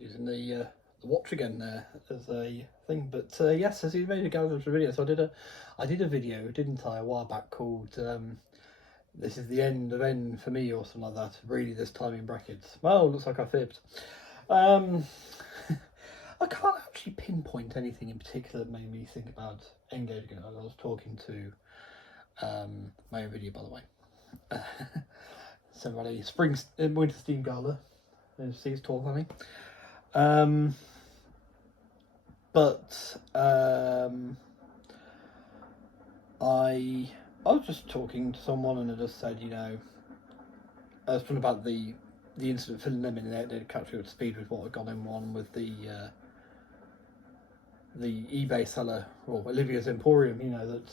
using the watch again there as a thing. But yes, as you made a go to the video, so I did a video, didn't I, a while back called "This is the end of N for me" or something like that. Really, this time in brackets. Well, looks like I fibbed. I can't actually pinpoint anything in particular that made me think about Engage again. I was talking to my own video, by the way. Somebody winter steam gala. Sees talk on me. But I was just talking to someone and I just said, I was talking about the incident filling them in. They'd catch me up to speed with what had gone on with the eBay seller, or Olivia's Emporium, that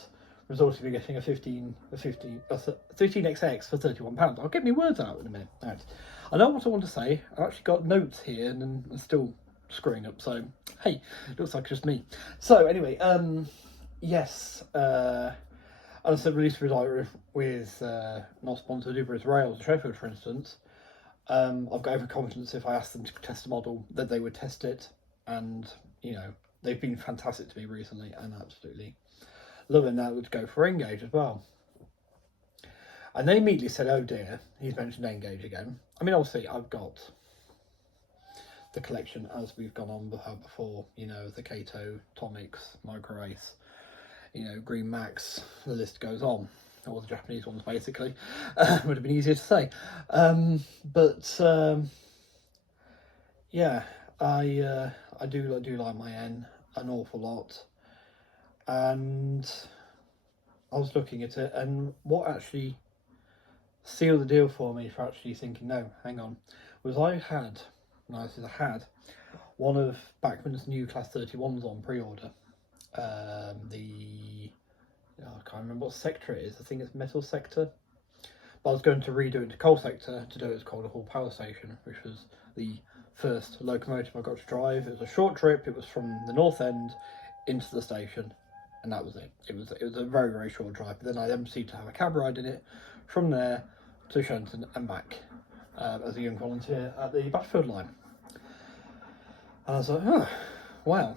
resulted in me getting a 15XX for £31. I'll get my words out in a minute. Right. I know what I want to say. I've actually got notes here and I'm still screwing up, so hey, it looks like just me. So anyway, yes, I said released with not sponsored Uber Rails, Sheffield, for instance. I've got every confidence if I asked them to test the model that they would test it, and they've been fantastic to me recently and absolutely loving that would go for Engage as well. And they immediately said, oh dear, he's mentioned Engage again. I mean, obviously I've got the collection as we've gone on before, the Kato, Tomix, Micro Ace, Green Max, the list goes on. All the Japanese ones basically. Would have been easier to say. Yeah, I do like my N an awful lot, and I was looking at it, and what actually sealed the deal for me for actually thinking, no, hang on, was I had one of Bachmann's new Class 31s on pre-order. I can't remember what sector it is. I think it's Metal Sector. But I was going to redo it into Coal Sector to do it as Calder Hall Power Station, which was the first locomotive I got to drive. It was a short trip. It was from the North End into the station, and that was it. It was a very, very short drive. But then I proceeded to have a cab ride in it from there to Shenton and back as a young volunteer at the Battlefield line. And I was like, oh, wow.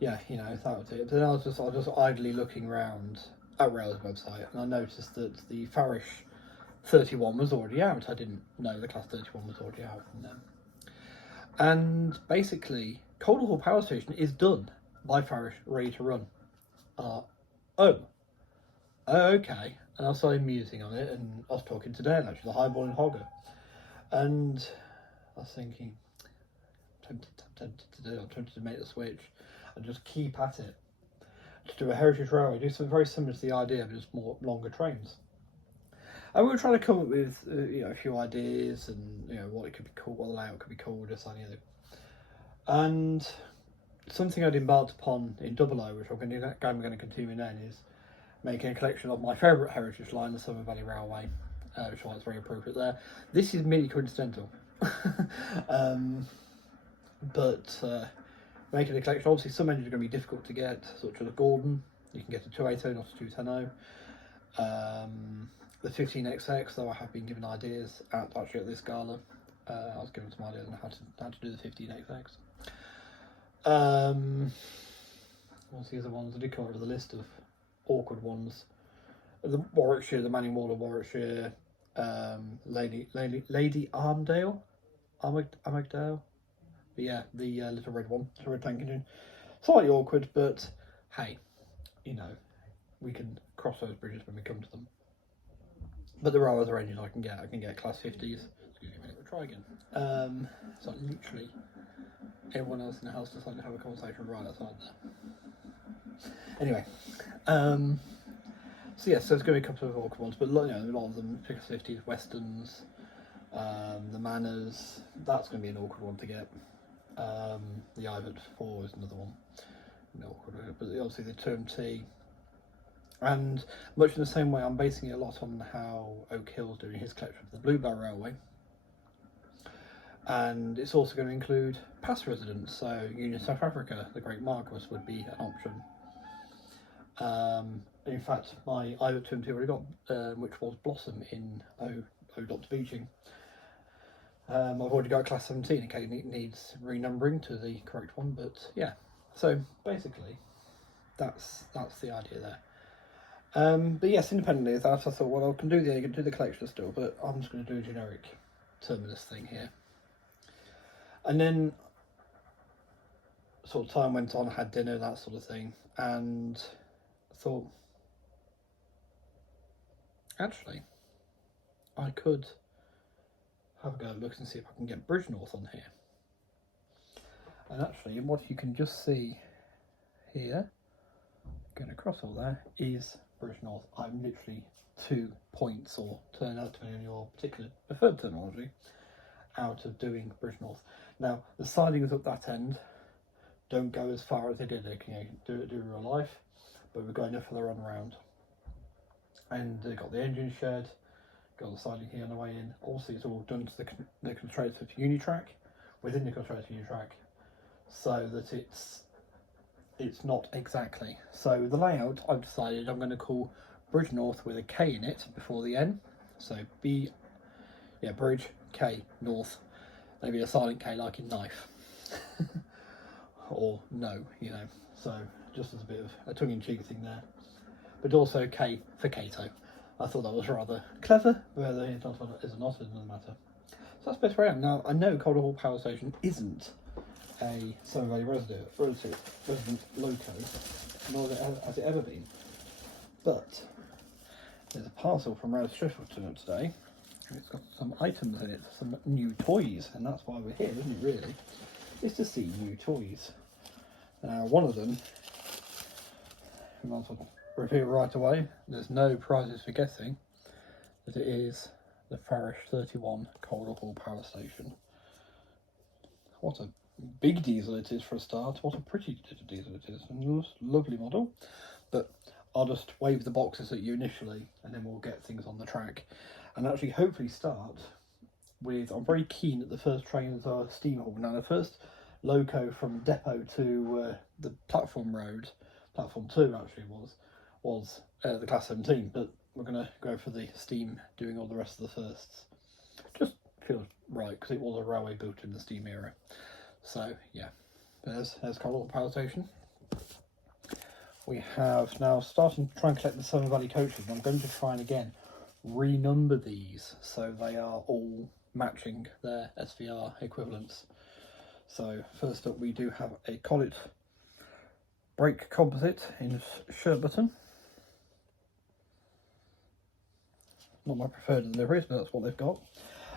Yeah, that was it. But then I was just idly looking around at Rail's website, and I noticed that the Farish 31 was already out. I didn't know the Class 31 was already out from them. And basically, Calder Hall Power Station is done by Farish, ready to run. Okay. And I started musing on it, and I was talking to Dan, actually, the highballing hogger. And I was thinking, I'm tempted to make the switch and just keep at it. To do a heritage railway, do something very similar to the idea, but just more longer trains. And we were trying to come up with a few ideas and what it could be called, what the layout could be called, or something. And something I'd embarked upon in Double O, which I'm going to continue then, is making a collection of my favourite heritage line, the Summer Valley Railway, which I think is very appropriate there. This is merely coincidental. But making a collection, obviously some engines are going to be difficult to get, such as a Gordon. You can get a 280, not a 210. The 15XX, though I have been given ideas at this gala. I was given some ideas on how to do the 15XX. What's the other ones? I did come up with a list of awkward ones. The Warwickshire, the Manning Wall of Warwickshire, Lady Armadale. But yeah, the little red one, the red tank engine. Slightly awkward, but hey, we can cross those bridges when we come to them. But there are other engines I can get. I can get Class 50s. Excuse me a minute, we'll try again. So literally, everyone else in the house decided to have a conversation right outside there. Anyway, so yeah, so it's going to be a couple of awkward ones, but a lot of them, 50s, Westerns, the Manners, that's going to be an awkward one to get. The Ivot 4 is another one. No awkward, but obviously the Term T. And much in the same way, I'm basing it a lot on how Oak Hill's doing his collection of the Bluebell Railway. And it's also going to include past residents, so Union South Africa, the Great Marquis would be an option. In fact, my Ivot Term T already got, which was Blossom in O. Dr. Beeching. I've already got a class 17 in case it needs renumbering to the correct one, but yeah. So basically, that's the idea there. But yes, independently of that, I thought, well, I can do the collection still, but I'm just going to do a generic Terminus thing here. And then sort of time went on, had dinner, that sort of thing, and I thought, actually, I could have a go look and see if I can get Bridgnorth on here. And actually, what you can just see here, going across all there, is Bridgnorth. I'm literally 2 points, or turn out depending on your particular preferred terminology, out of doing Bridgnorth. Now, the sidings up that end don't go as far as they did. They can do in real life, but we've got enough for the run around. And they've got the engine shed, got the siding here on the way in. Obviously, it's all done to the constructed Unitrack, within the constructed Unitrack, so that it's not exactly. So the layout, I've decided I'm going to call Bridgnorth with a K in it before the N. So Bridge, K, North. Maybe a silent K like in knife. Or no, So just as a bit of a tongue-in-cheek thing there. But also K for Cato. I thought that was rather clever, whether it's not or not, it doesn't matter. So that's the best way around. Now, I know Calder Hall Power Station isn't a Somer Valley resident loco, nor has it ever been. But there's a parcel from Rose Trishelton today. It's got some items in it, some new toys, and that's why we're here, isn't it, really? Is to see new toys. Now, one of them, we might as well reveal right away, there's no prizes for guessing, that it is the Farish 31 Calder Hall Power Station. What a big diesel it is for a start. What a pretty little diesel it is. And lovely model. But I'll just wave the boxes at you initially, and then we'll get things on the track. And actually hopefully start with, I'm very keen that the first trains are steam hauled. Now the first loco from depot to the platform road, platform 2 actually was the class 17, but we're going to go for the steam doing all the rest of the firsts. Just feels right, because it was a railway built in the steam era. So yeah, there's Calder Hall Power Station. We have now starting to try and collect the Somer Valley coaches, and I'm going to try and again renumber these so they are all matching their SVR equivalents. So first up we do have a Collet brake composite in Sherburton. Not my preferred liveries, but that's what they've got.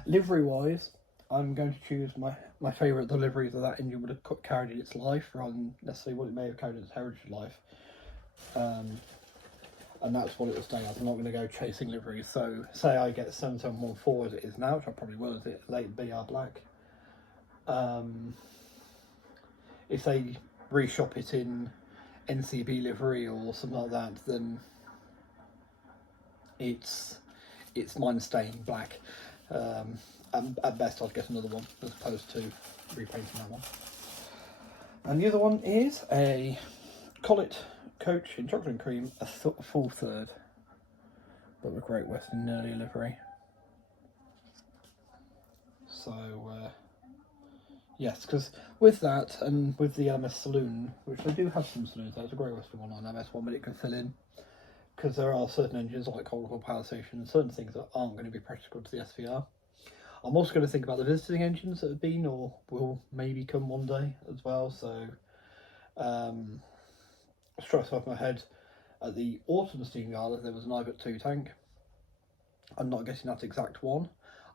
Livery wise, I'm going to choose my favourite deliveries that engine would have carried in its life, rather than necessarily what it may have carried in its heritage life. And that's what it will stay as. I'm not going to go chasing liveries. So say I get 7714 as it is now, which I probably will as it late BR black. If they reshop it in NCB livery or something like that, then it's mine staying black. And at best I'd get another one as opposed to repainting that one. And the other one is a Collet coach in chocolate and cream, a full third, but with Great Western earlier livery. So yes, because with that and with the MS Saloon, which they do have some saloons, there's a Great Western one on MS one, but it can fill in, because there are certain engines like Calder Hall Power Station and certain things that aren't going to be practical to the SVR. I'm also going to think about the visiting engines that have been or will maybe come one day as well. So straight off my head, at the autumn steam yard there was an IVAT 2 tank. I'm not getting that exact one.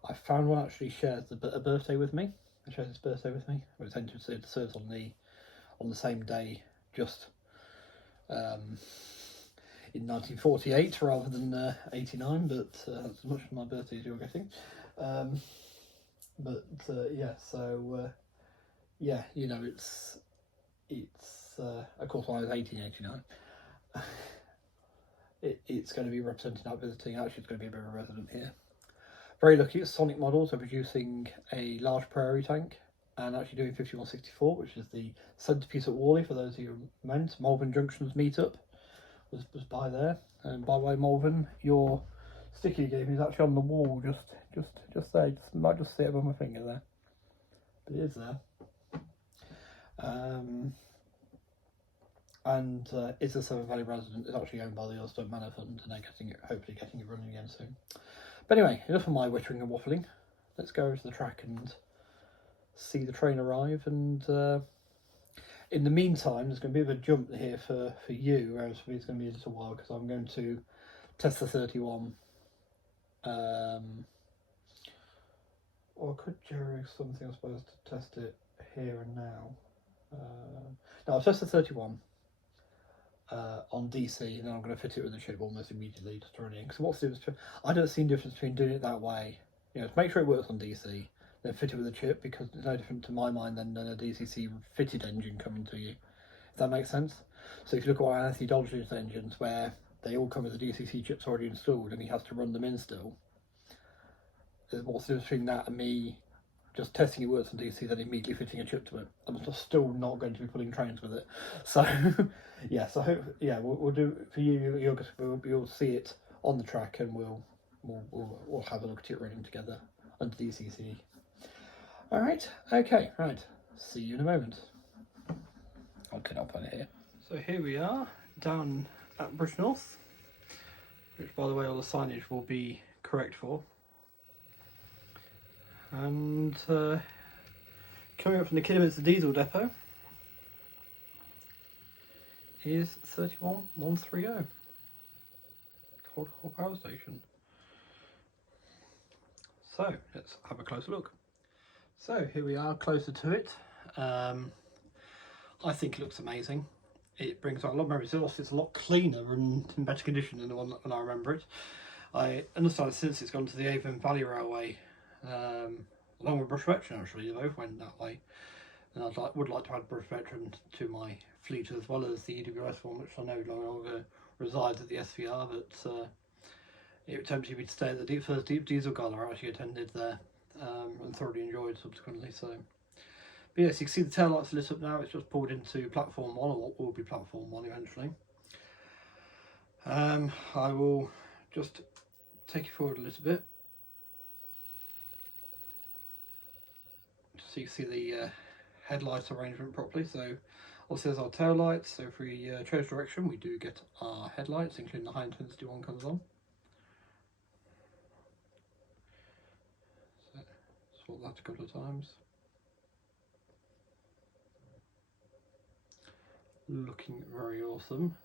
I found one actually shares a birthday with me. It shares its birthday with me. It was entered to serve on the same day, just in 1948 rather than 89, but that's as much of my birthday as you're getting. Yeah, so yeah, it's of course when I was 1889. It's going to be representing that visiting. Actually, it's going to be a bit of a resident here. Very lucky, it's Sonic Models are producing a large prairie tank and actually doing 5164, which is the centrepiece at Worley for those who meant. Malvern Junction's meetup was by there. And by the way, Malvern, your sticker you gave me is actually on the wall, just there. Might just sit above my finger there, but it is there. And Is a Severn Valley resident is actually owned by the Ulster Manor Fund, and they're hopefully getting it running again soon. But anyway, enough of my wittering and waffling. Let's go to the track and see the train arrive. And in the meantime, there's going to be a bit of a jump here for you, whereas for me it's going to be a little while because I'm going to test the 31. Or could Jerry something I'm supposed to test it here and now? No, I'll test the 31 on DC, and then I'm going to fit it with the chip almost immediately to throw it in. Because I don't see a difference between doing it that way. To make sure it works on DC, then fit it with a chip, because it's no different to my mind than a DCC fitted engine coming to you. If that makes sense. So if you look at one of Anthony Dodge's engines, where they all come with the DCC chips already installed, and he has to run them in still. There's what's the difference between that and me just testing it works on DC, then immediately fitting a chip to it. I'm just still not going to be pulling trains with it. So, yeah. So we'll do for you. You'll see it on the track, and we'll have a look at it running together under DCC. All right. Okay. Right. See you in a moment. Okay, I'll put it here. So here we are down at Bridge North, which, by the way, all the signage will be correct for. And coming up from the Kidderminster diesel depot is 31130 Cold Hall Power Station. So let's have a closer look. So here we are, closer to it. I think it looks amazing. It brings out a lot more resource. It's a lot cleaner and in better condition than the one when I remember it. I understand since it's gone to the Avon Valley Railway. Along with Brush Veteran, actually, they both went that way. And would like to add Brush Veteran to my fleet, as well as the EWS one, which I know no longer resides at the SVR, but it tempted me to stay at the first Deep Diesel Gala I actually attended there, and thoroughly enjoyed subsequently. So, but yes, you can see the tail lights lit up now. It's just pulled into platform 1, or what will be platform 1 eventually. I will just take you forward a little bit, so you can see the headlight arrangement properly. So obviously there's our tail lights, so if we change direction we do get our headlights, including the high intensity one comes on. So swap that a couple of times. Looking very awesome.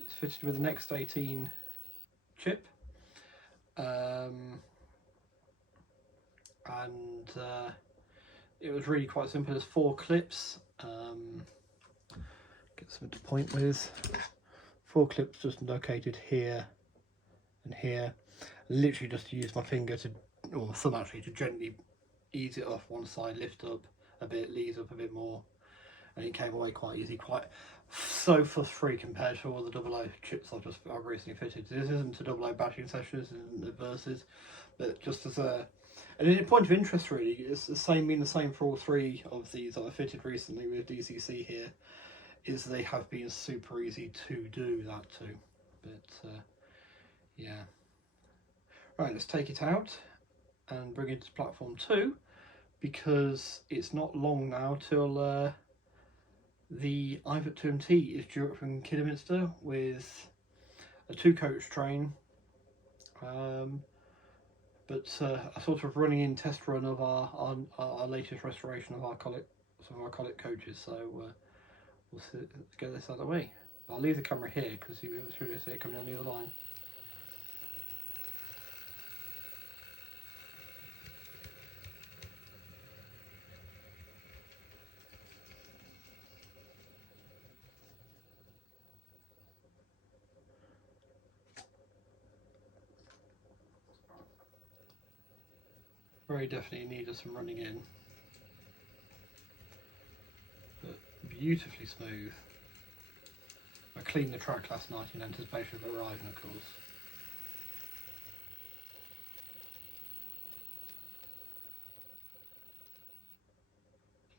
It's fitted with the Next 18 chip. And it was really quite simple. There's 4 clips. Get something to point with. 4 clips just located here and here. Literally just use my finger to, or my thumb actually, to gently ease it off one side, lift up a bit, ease up a bit more, and it came away quite easy, quite so fuss-free compared to all the 00 chips I've recently fitted. This isn't a 00 bashing session, this isn't a versus, but just as a point of interest, really, it's been the same for all 3 of these that I fitted recently with DCC here, is they have been super easy to do that too. But yeah. Right, let's take it out and bring it to platform 2, because it's not long now till the Ivot 2MT is due up from Kidderminster with a 2-coach train. But a sort of running in test run of our latest restoration of some of our collet coaches. So we'll see, let's get this out of the way. But I'll leave the camera here because you'll be able to see it coming on the other line. Very definitely needed some running in, but beautifully smooth. I cleaned the track last night in anticipation of arriving, of course.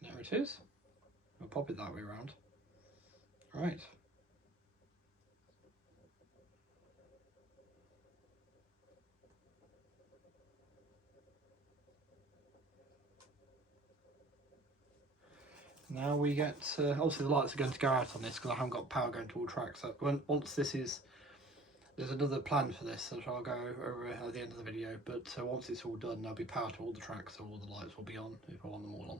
There it is. We'll pop it that way around. Right. Now we get, obviously the lights are going to go out on this because I haven't got power going to all tracks. So once this is, there's another plan for this, which I'll go over at the end of the video, but once it's all done, there'll be power to all the tracks, so all the lights will be on if I want them all on.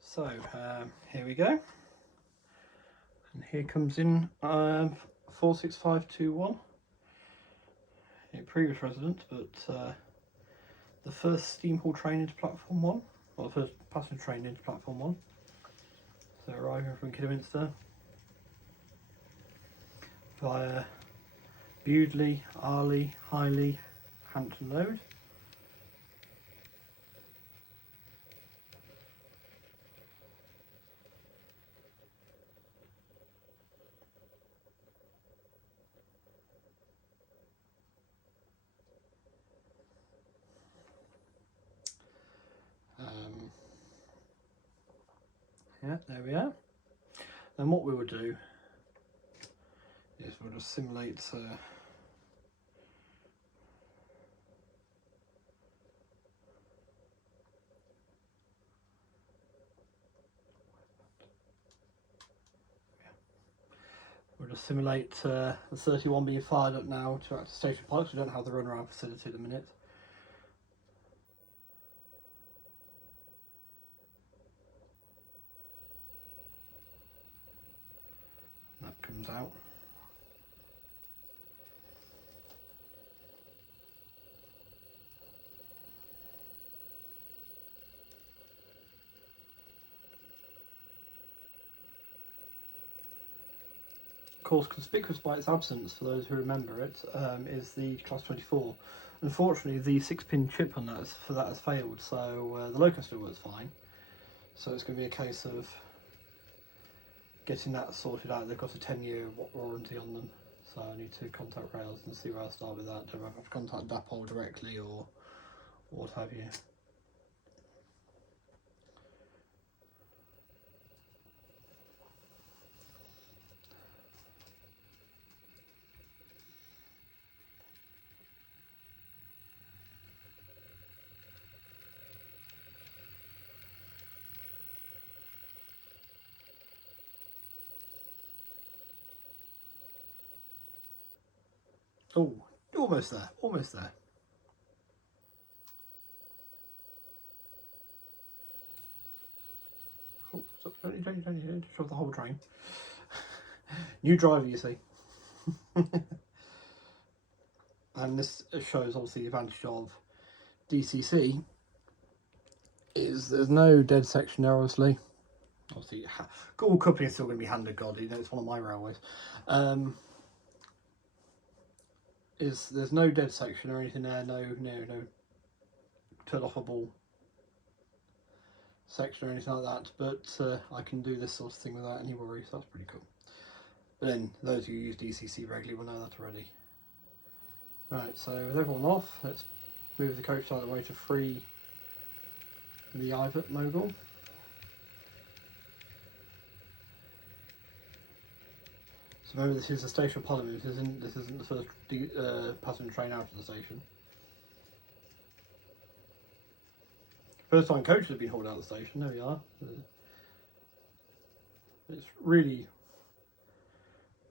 So, here we go. And here comes in 46521. A previous resident, but the first steam haul train into platform 1, or the first passenger train into platform 1. So arriving from Kidderminster via Bewdley, Arley, Highley, Hampton Road. Yeah, there we are. Then what we will do is we'll just simulate the 31 being fired up now to act as station pilots. We don't have the runaround facility at the minute. That comes out. Of course, conspicuous by its absence, for those who remember it, is the Class 24. Unfortunately, the 6-pin chip on that has failed, so the loco still works fine. So it's going to be a case of getting that sorted out. They've got a 10-year warranty on them, so I need to contact Rails and see where I start with that. Do I have to contact Dapol directly or what have you? Oh, almost there, almost there. Oh, stop, don't shove the whole train. New driver, you see. And this shows obviously the advantage of DCC is there's no dead section there, obviously. Obviously, all companies still going to be hand of God, you know, it's one of my railways. There's no dead section or anything there, no turn offable section or anything like that, but I can do this sort of thing without any worries, so that's pretty cool. But then those who use DCC regularly will know that already. Right, so with everyone off, let's move the coach out of the way to free the Ivot mogul. So remember, this is a station pilot move. This isn't the first passenger train out of the station. First time coaches have been hauled out of the station. There we are. It's really,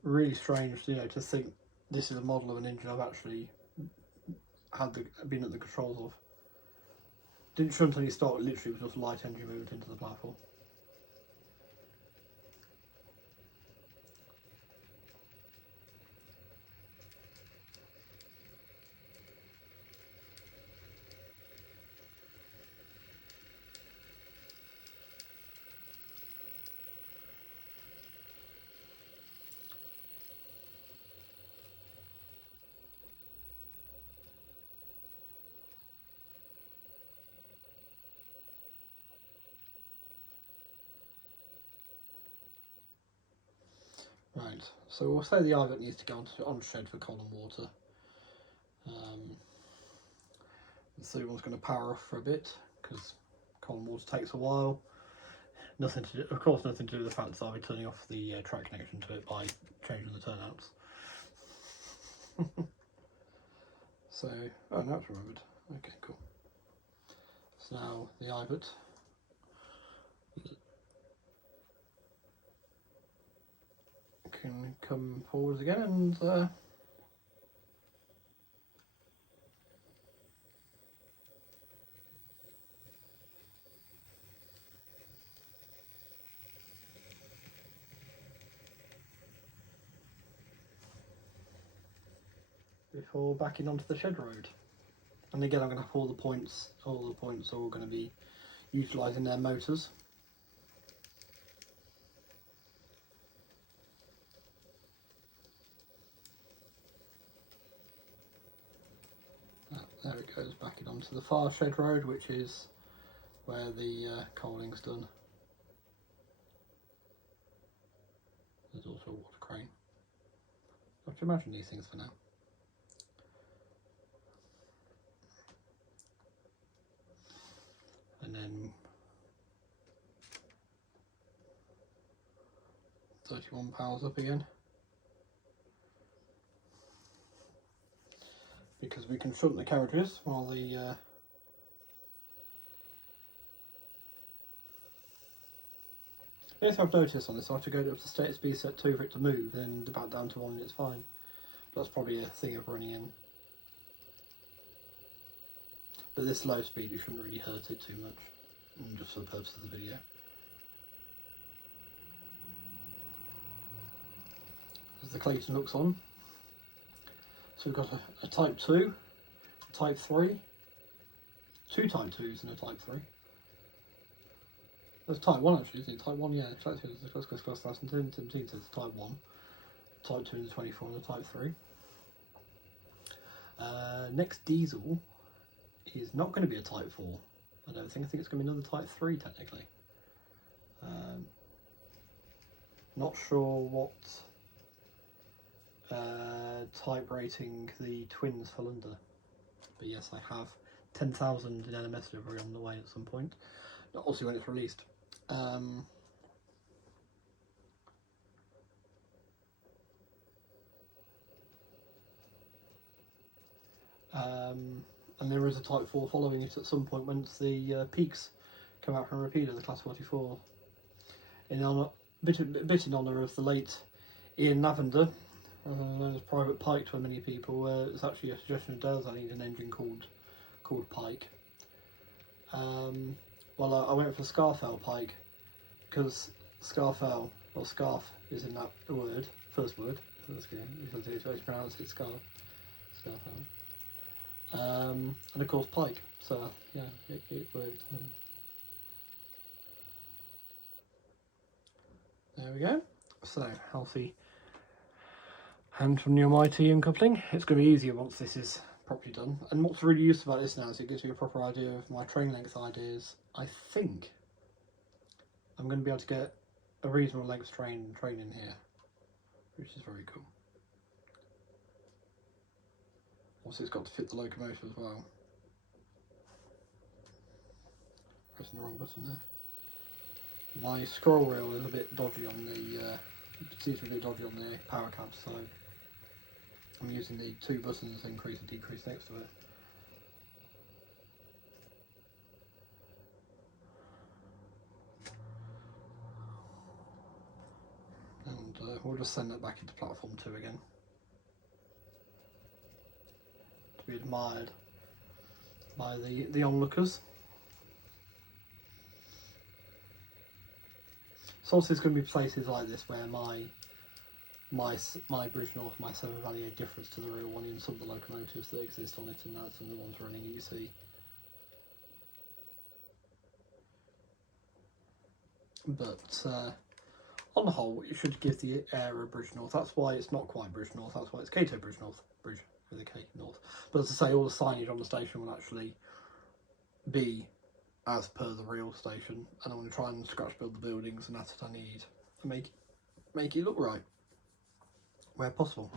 really strange, you know, to think this is a model of an engine I've actually been at the controls of. Didn't shunt until you start. Literally, was just light engine movement into the platform. Right, so we'll say the Ivot needs to go on shed for coal and water. The third one's going to power off for a bit because coal and water takes a while. Nothing to do, of course, nothing to do with the fact that I'll be turning off the track connection to it by changing the turnouts. So, oh, now it's remembered. Okay, cool. So now the Ivot can come forwards again and before backing onto the shed road. And again, I'm going to have all the points are all going to be utilising their motors. There it goes, backing onto the far shed road, which is where the coaling's done. There's also a water crane. I have to imagine these things for now. And then 31 powers up again. Because we can shunt the carriages while the the only thing I've noticed on this, I have to go up to state speed set 2 for it to move, then back down to 1 and it's fine. But that's probably a thing of running in. But this low speed, it shouldn't really hurt it too much, just for the purpose of the video. There's the Clayton hooks on. So we've got a Type 2, a Type 3, 2 Type 2s and a Type 3. There's Type 1 actually, isn't it? Type 1, yeah, Type 2 is the class 2017, so it's Type 1. Type 2 is 24 and a Type 3. Next diesel is not going to be a Type 4, I don't think. I think it's going to be another Type 3 technically. Not sure what type rating the twins fell under, but yes, I have 10,000 in NMS delivery on the way at some point, obviously when it's released. And there is a Type 4 following it at some point once the peaks come out from repeater, the Class 44. In honor, bit in honour of the late Ian Lavender, known as Private Pike to many people. It's actually a suggestion of Dale's. I need an engine called Pike. Well, I went for Scarfell Pike because Scarfell, well, scarf is in that word, first word. So that's good because it's always pronounced it Scarfell. And of course Pike. So yeah, it worked. There we go. So healthy hand from the almighty uncoupling. It's going to be easier once this is properly done. And what's really useful about this now is it gives me a proper idea of my train length ideas. I think I'm going to be able to get a reasonable length train in here, which is very cool. Also, it's got to fit the locomotive as well. Pressing the wrong button there. My scroll wheel is a bit dodgy on the, you can see it's a bit dodgy on the power cab, so I'm using the 2 buttons, increase and decrease next to it. And we'll just send that back into platform 2 again, to be admired by the onlookers. So obviously there's going to be places like this where my Bridge North, my 7 Valley differs to the real one in some of the locomotives that exist on it, and that's some of the ones running you see. But on the whole, it should give the air a Bridge North. That's why it's not quite Bridge North, that's why it's Cato Bridge North, Bridge with a K North. But as I say, all the signage on the station will actually be as per the real station, and I'm going to try and scratch build the buildings, and that's what I need to make it look right where possible.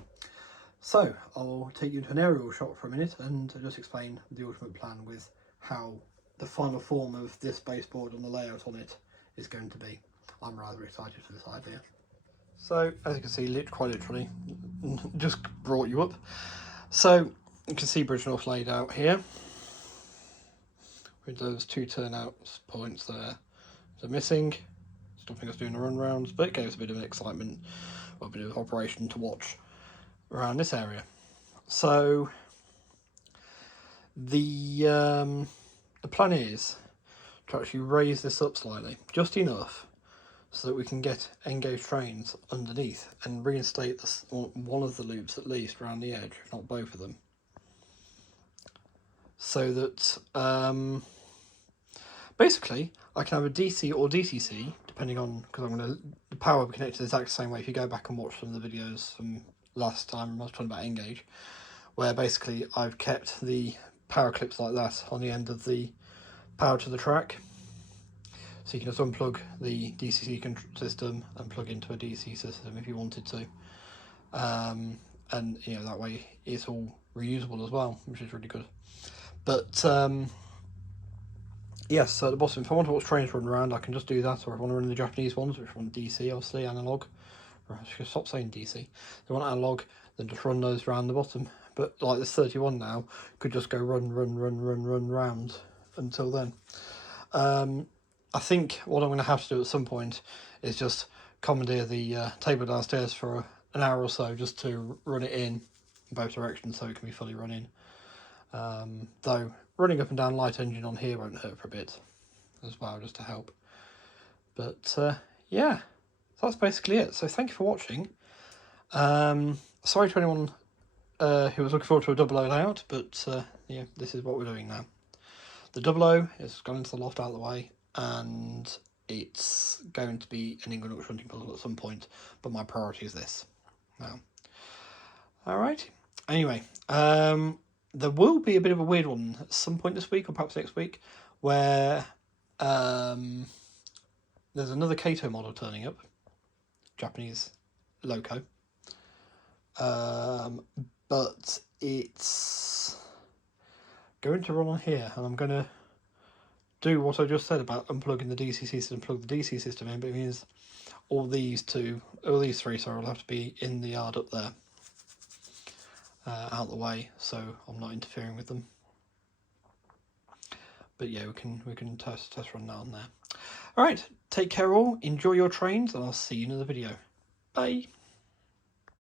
So I'll take you to an aerial shot for a minute and just explain the ultimate plan with how the final form of this baseboard and the layout on it is going to be. I'm rather excited for this idea. So as you can see, quite literally just brought you up. So you can see Bridge North laid out here with those 2 turnout points there. They're missing, stopping us doing the run rounds, but it gave us a bit of an excitement a bit of operation to watch around this area. So the plan is to actually raise this up slightly, just enough so that we can get engaged trains underneath and reinstate this, one of the loops at least around the edge, if not both of them, so that basically I can have a DC or DCC depending on, because the power will be connected the exact same way. If you go back and watch some of the videos from last time I was talking about Engage, where basically I've kept the power clips like that on the end of the power to the track, so you can just unplug the DCC system and plug into a DC system if you wanted to, and you know, that way it's all reusable as well, which is really good. But yes, so at the bottom, if I want to watch trains run around, I can just do that, or if I want to run the Japanese ones, which want DC, obviously, analog. I should stop saying DC. If they want analog, then just run those around the bottom. But like this 31 now, could just go run round until then. I think what I'm going to have to do at some point is just commandeer the table downstairs for an hour or so, just to run it in both directions so it can be fully running. Though running up and down light engine on here won't hurt for a bit as well, just to help. But yeah, that's basically it. So thank you for watching. Sorry to anyone who was looking forward to a 00 layout, but yeah, this is what we're doing now. The 00 is gone into the loft out of the way, and it's going to be an England shunting puzzle at some point, but my priority is this now. Alright, anyway, there will be a bit of a weird one at some point this week, or perhaps next week, where there's another Kato model turning up, Japanese loco, but it's going to run on here, and I'm going to do what I just said about unplugging the DC system, plug the DC system in, but it means all these three, sorry, will have to be in the yard up there, out the way, so I'm not interfering with them. But yeah, we can test run that on there. Alright, take care all, enjoy your trains, and I'll see you in another video. Bye!